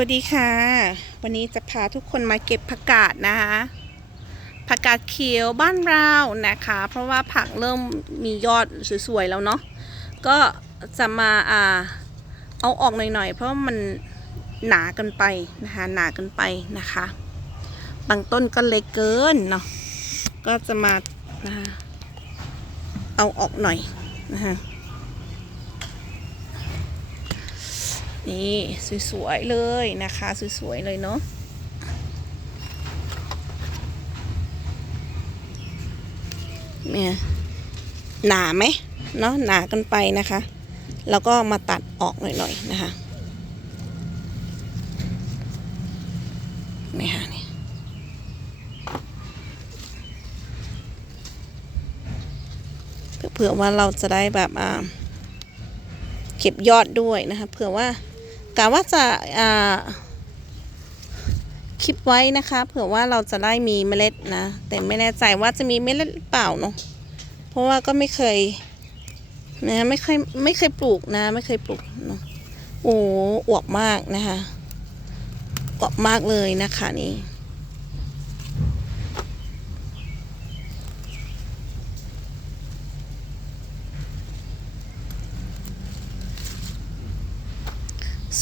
วัสดีค่ะ วันนี้จะพาทุกคนมาเก็บผักกาดนะคะผักกาดเขียวบ้านเรานะคะ เพราะว่าผักเริ่มมียอดสวยๆแล้วเนาะก็จะมาอ่าเอาออกหน่อยๆ เพราะมันหนากันไปนะคะหนากันไปนะคะ บางต้นก็เล็กเกินเนาะก็จะมานะคะเอาออกหน่อยนะคะ นี่สวยๆเลยนะคะสวยๆเลยเนาะเนี่ยหนาไหมเนาะหนากันไปนะคะ แล้วก็มาตัดออกหน่อยๆนะคะนี่ค่ะนี่เผื่อว่าเราจะได้แบบอ่าเก็บยอดด้วยนะคะเผื่อว่า กะว่าจะคลิปไว้นะคะ เผื่อว่าเราจะได้มีเมล็ดนะ แต่ไม่แน่ใจว่าจะมีเมล็ดหรือเปล่าเนาะเพราะว่าก็ไม่เคยนะไม่เคยไม่เคยปลูกนะ ไม่เคยปลูกเนาะโอ้อวบมากนะคะอวบมากเลยนะคะนี่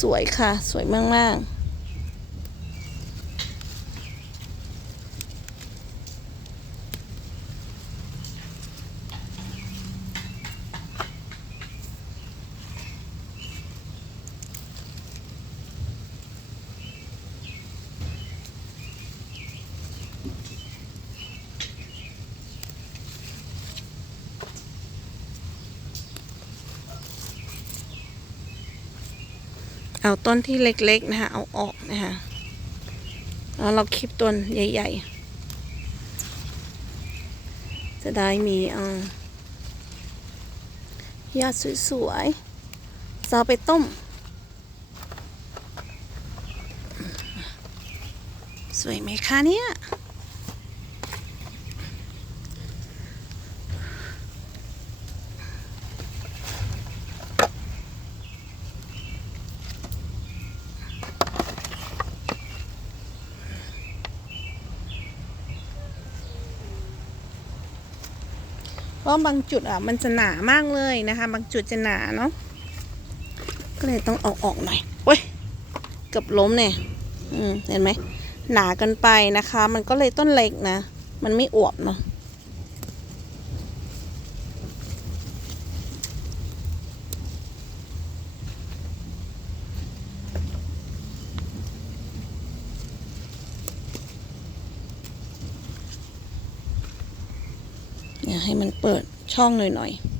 สวยค่ะ สวยมาก ๆ เอาต้นที่เล็กๆนะคะเอาออกนะคะแล้วเราคลิปต้นใหญ่ ๆ จะได้มีอ่อยอดสวยๆจะเอาไปต้ม สวยไหมคะเนี่ย ราะบางจุดอะมันจะหนามากเลยนะคะ บางจุดจะหนาเนาะก็เลยต้องเอาออกหน่อยเว้ยเกือบล้มเนี่ยอืมเห็นไหมหนาเกันไปนะคะ มันก็เลยต้นเล็กนะ มันไม่อวบเนาะเนี่ยให้มันเปิด ช่องหน่อยๆ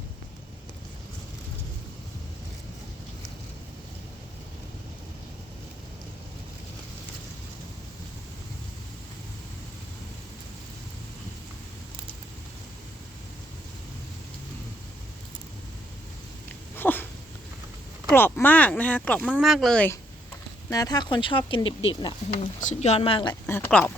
กรอบมากนะคะกรอบมาก ๆ เลยนะถ้าคนชอบกินดิบๆนะสุดยอดมากเลยนะกรอบ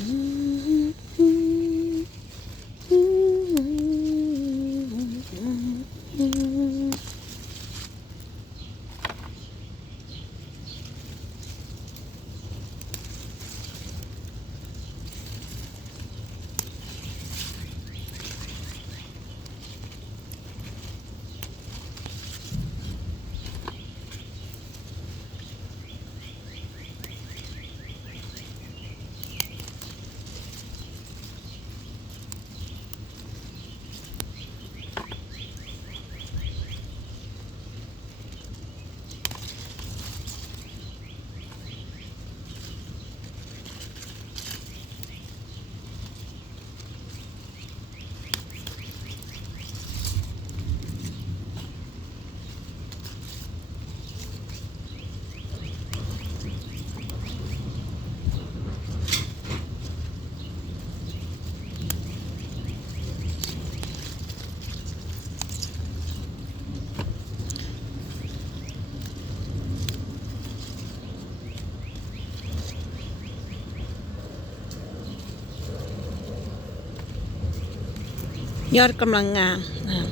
อ ยอดกำลังงามนะคะ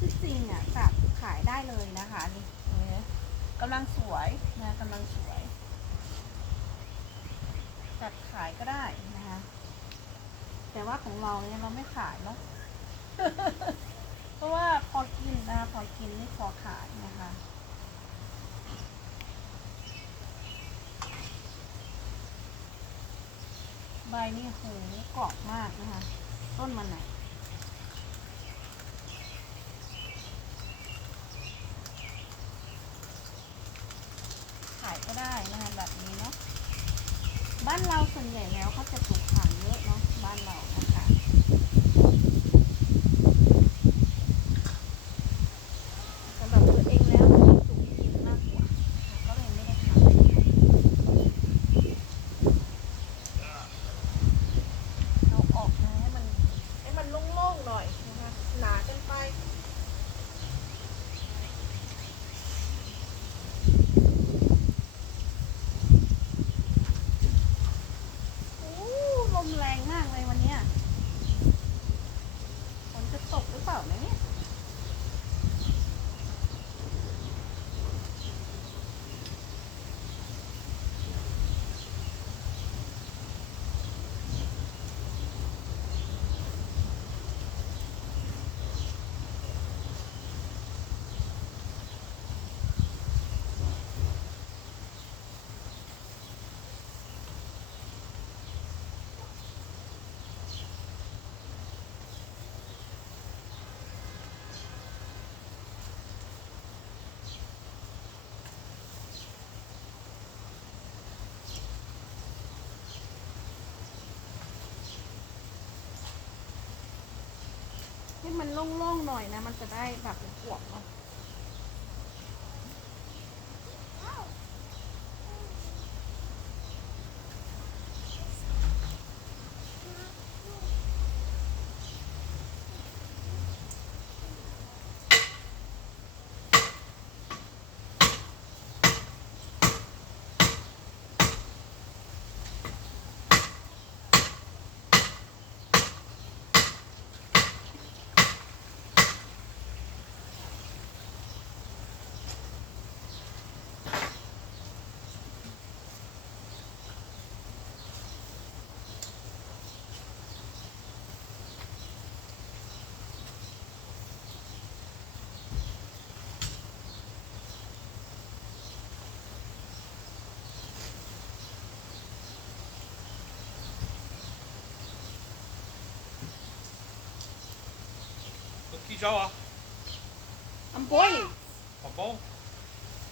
ที่จริงอะจับขายได้เลยนะคะนี่เห็นไหมกำลังสวยนะกำลังสวยจัดขาย ก็ได้นะคะ แต่ว่าของเราเนี่ยเราไม่ขายเนาะเพราะว่าพอกินนะคะพอกินไม่พอขายนะคะใบนี่โหกรอบมากนะคะ ต้นมันไหนะขายก็ได้นะคะแบบนี้เนาะ บ้านเรา ส่วนใหญ่แล้วเขาจะปลูกขายเยอะเนาะบ้านเรานะคะสำหรับตัวเองแล้วจะปลูกกินมากกว่าค่ะก็เลยไม่ได้ขายเอาออกนะให้มันให้มันโล่งๆหน่อยนะคะหนาเกินไป โอ้ลมแรงมากเลยวันเนี้ยฝนจะตกหรือเปล่านะเนี่ย ให้ มันโล่งๆหน่อยนะ มันจะได้แบบอวบเนาะ shower? I'm boiling. I'm boiling.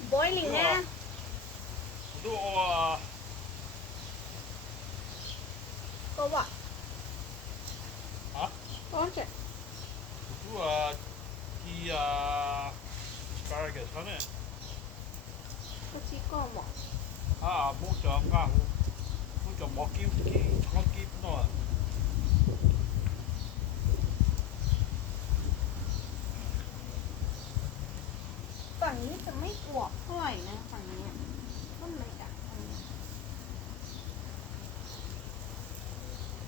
Boiling, yeah. Do or Or what? Hả? Con chị. Do uh the uh asparagus, không nè. Có chỉ có một. À, một chồng cả. Một chồng một kí kí, một kí nó. นี้จะไม่อวบเท่าไหร่นะฝั่งนี้ต้นเล็กอะฝั่งนี้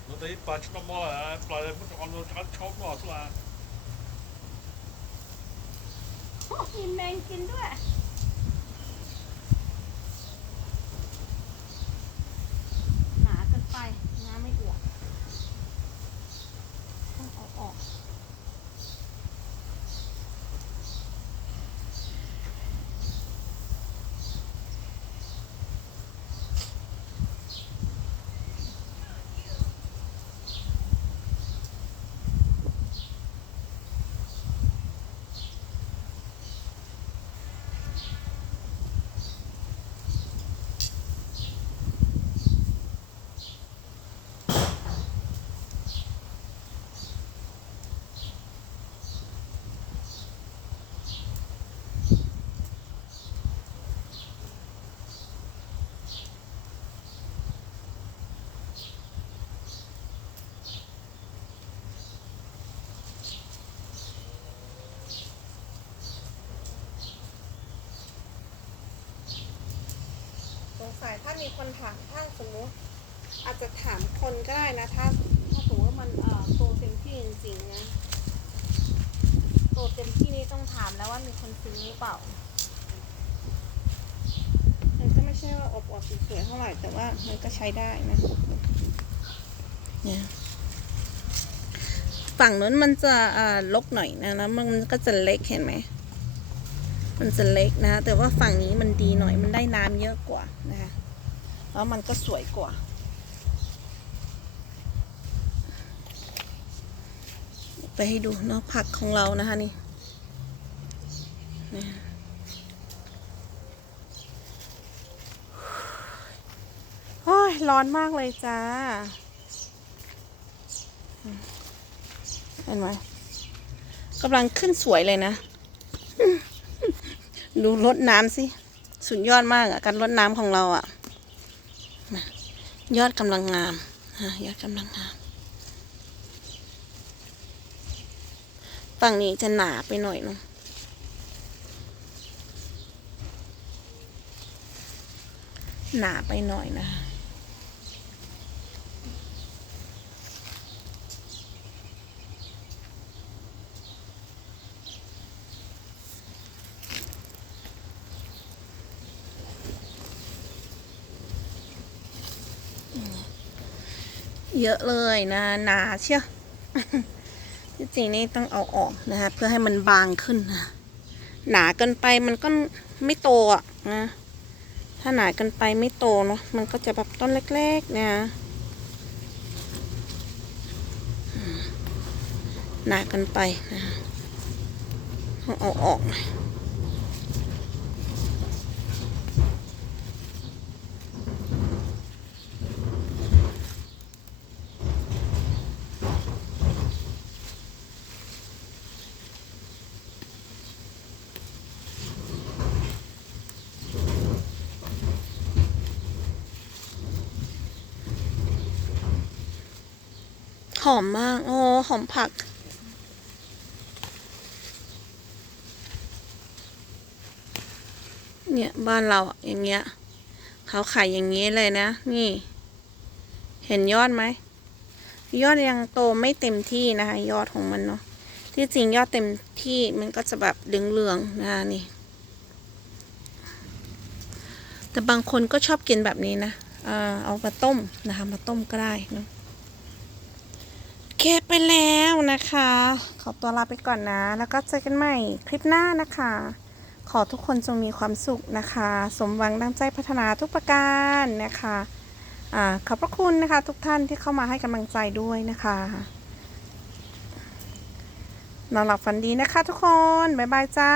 No to je pač na malé, ale ono čas čovno a slá. โอ้มีแมงกินด้วย หนาเกินไปน้ำไม่อวบต้องเอาออก สัยถ้ามีคนถามถ้าสมมติอาจจะถามคนก็ได้นะถ้าถ้าสมมติว่ามันเอ่อโตเต็มที่จริงๆนะโตเต็มที่นี่ต้องถามแล้วว่ามีคนซื้อหรือเปล่ามันก็ไม่ใช่ว่าอบอวบสวยๆเท่าไหร่แต่ว่ามันก็ใช้ได้นะเนี่ยฝั่งนู้นมันจะอ่าลกหน่อยนะแล้วมันก็จะเล็กเห็นไหม มันจะเล็กนะแต่ว่าฝั่งนี้มันดีหน่อยมันได้น้ำเยอะกว่านะคะแล้วมันก็สวยกว่า ไปให้ดูเนาะผักของเรานะคะนี่นี่โอ้ยร้อนมากเลยจ้าเห็นไหมกำลังขึ้นสวยเลยนะ ดูรดน้ำสิ สุดยอดมากอะการรดน้ำของเราอะยอดกำลังงามฮะยอดกำลังงาม ฝั่งนี้จะหนาไปหน่อยนาะหนาไปหน่อยนะคะ เยอะเลยนะหนาเชียวที่จริงนี่ต้องเอาออกนะคะเพื่อให้มันบางขึ้นนะหนาเกินไปมันก็ไม่โตอะนะ ถ้าหนาเกินไปไม่โตเนาะมันก็จะแบบต้นเล็กๆนะอืมหนาเกินไปนะต้องเอาออกหน่อย หอมมากโอ้หอมผัก เนี่ยบ้านเราอย่างเงี้ยเขาขายอย่างนี้เลยนะ นี่ เห็นยอดไหม ยอดยังโตไม่เต็มที่นะคะ ยอดของมันเนาะที่จริงยอดเต็มที่มันก็จะแบบเหลืองๆนะคะนี่ แต่บางคนก็ชอบกินแบบนี้นะอ่าเอามาต้มนะคะ มาต้มก็ได้เนาะ เคไปแล้วนะคะ ขอตัวลาไปก่อนนะ แล้วก็เจอกันใหม่คลิปหน้านะคะ ขอทุกคนจงมีความสุขนะคะ สมหวังดังใจพัฒนาทุกประการนะคะอ่าขอบพระคุณนะคะ ทุกท่านที่เข้ามาให้กำลังใจด้วยนะคะนอนหลับฝันดีนะคะทุกคน บ๊ายบายจ้า